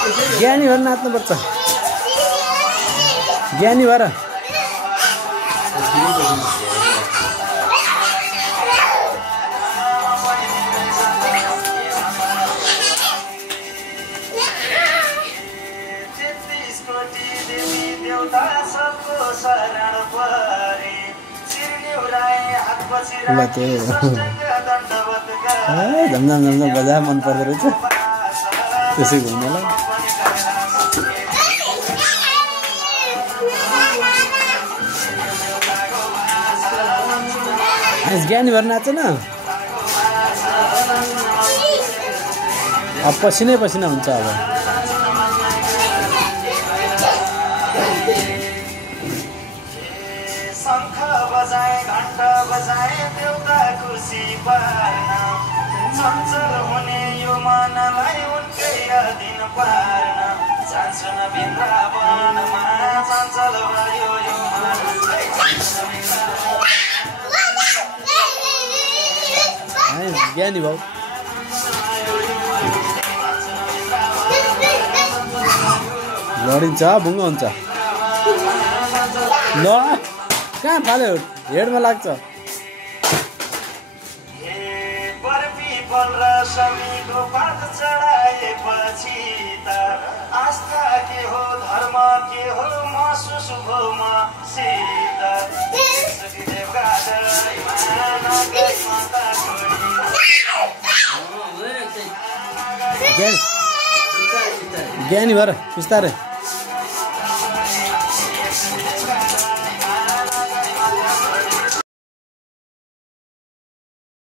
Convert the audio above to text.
ज्ञानी भएर नाच्नुपर्छ ज्ञानी भएर झमझम झमझम बजा मन पर्दो रहेछ त्यसै घुम्नलाई ज्ञानी भएर नाच्छ न अब पसिनै पसिना हुन्छ अब शंख बजाए घण्टा बजाए देउता खुसी पार्न चञ्चल हुने यो मनलाई उनकै अधीन पार्न जान्छु न वृन्दावनमा चञ्चल भयो यो मन ज्ञानी भाउ लडिन्छ भुङ्गो हुन्छ ल कहाँ फाल्यो हेडमा लाग्छ पिपल र शमीको पात चढाएपछि त आस्था के हो धर्म के हो महसुस भयो मसित ज्ञानी भएर बिस्तारै